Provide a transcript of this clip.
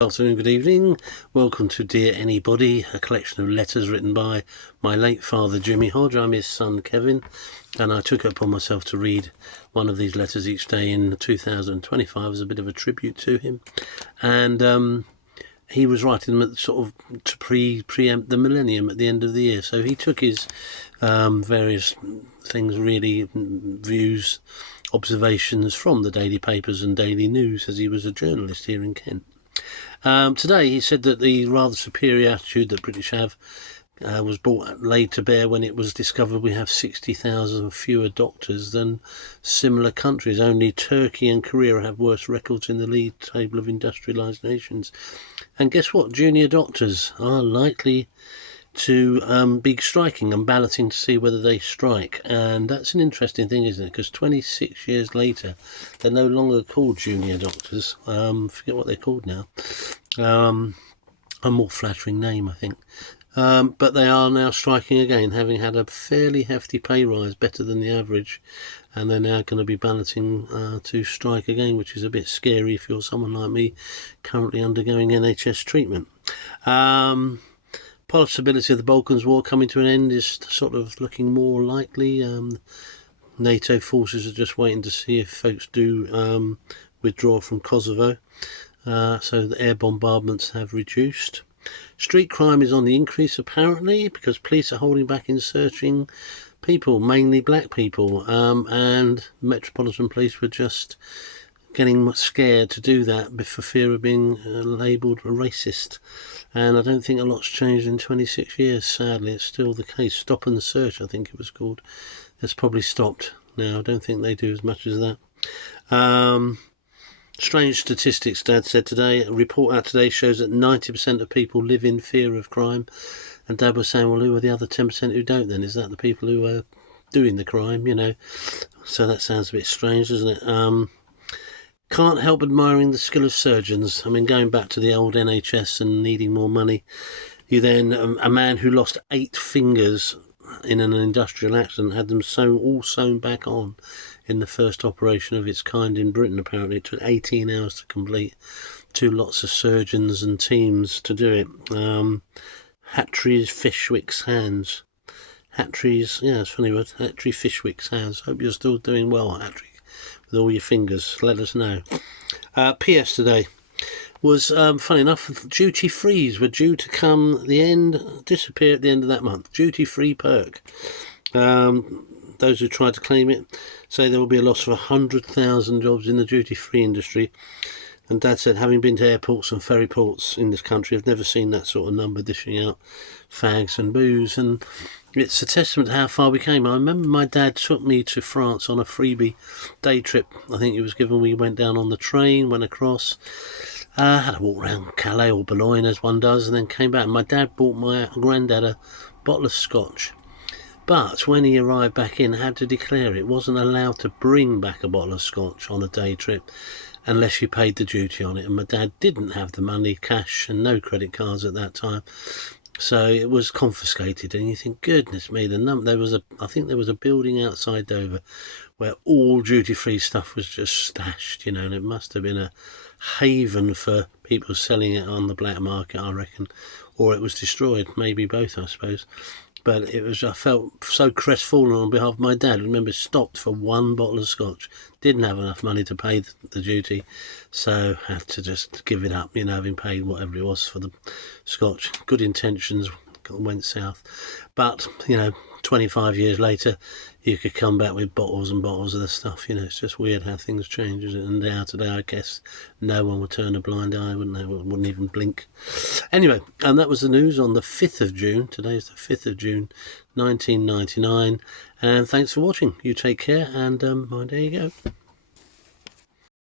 Good afternoon, good evening. Welcome to Dear Anybody, a collection of letters written by my late father, Jimmy Hodge. I'm his son, Kevin, and I took it upon myself to read one of these letters each day in 2025 as a bit of a tribute to him. And he was writing them at sort of to preempt the millennium at the end of the year. So he took his various things, really, views, observations from the daily papers and daily news as he was a journalist here in Kent. Today he said that the rather superior attitude that British have was laid to bear when it was discovered we have 60,000 fewer doctors than similar countries. Only Turkey and Korea have worse records in the league table of industrialised nations. And guess what? Junior doctors are likely to be striking and balloting to see whether they strike. And that's an interesting thing, isn't it? Because 26 years later, they're no longer called junior doctors. Forget what they're called now. A more flattering name, I think. But they are now striking again, having had a fairly hefty pay rise, better than the average. And they're now going to be balloting to strike again, which is a bit scary if you're someone like me, currently undergoing NHS treatment. Possibility of the Balkans War coming to an end is sort of looking more likely. NATO forces are just waiting to see if folks do withdraw from Kosovo. So the air bombardments have reduced. Street crime is on the increase, apparently, because police are holding back in searching people, mainly black people. And Metropolitan Police were just getting scared to do that for fear of being labelled a racist. And I don't think a lot's changed in 26 years, sadly. It's still the case. Stop and search, I think it was called. It's probably stopped now. I don't think they do as much as that. Strange statistics, Dad said today. A report out today shows that 90% of people live in fear of crime. And Dad was saying, well, who are the other 10% who don't then? Is that the people who are doing the crime, you know? So that sounds a bit strange, doesn't it? Can't help admiring the skill of surgeons. I mean, going back to the old NHS and needing more money, you then, a man who lost 8 fingers in an industrial accident had them all sewn back on in the first operation of its kind in Britain, apparently. It took 18 hours to complete. 2 lots of surgeons and teams to do it. Hattrey's Fishwick's hands. Hattrey's, yeah, it's a funny word. Hattrey Fishwick's hands. Hope you're still doing well, Hattrey, with all your fingers. Let us know. PS today was, funny enough, duty frees were due to disappear at the end of that month. Duty free perk. Those who tried to claim it say there will be a loss of 100,000 jobs in the duty free industry. And Dad said, having been to airports and ferry ports in this country, I've never seen that sort of number dishing out fags and booze. And it's a testament to how far we came. I remember my dad took me to France on a freebie day trip. I think it was given. We went down on the train, went across, had a walk around Calais or Boulogne as one does, and then came back. And my dad bought my granddad a bottle of scotch. But when he arrived back in, had to declare it wasn't allowed to bring back a bottle of scotch on a day trip unless you paid the duty on it. And my dad didn't have the money, cash, and no credit cards at that time. So it was confiscated, and you think, goodness me, I think there was a building outside Dover where all duty-free stuff was just stashed, you know, and it must have been a haven for people selling it on the black market, I reckon, or it was destroyed, maybe both, I suppose. But I felt so crestfallen on behalf of my dad. I remember stopped for 1 bottle of scotch. Didn't have enough money to pay the duty, so had to just give it up, you know, having paid whatever it was for the scotch. Good intentions went south. But, you know, 25 years later, you could come back with bottles and bottles of the stuff. You know, it's just weird how things change, isn't it? And now today, I guess no one would turn a blind eye, wouldn't they? Wouldn't even blink. Anyway, and that was the news on the 5th of June. Today's the 5th of June, 1999. And thanks for watching. You take care, and there you go.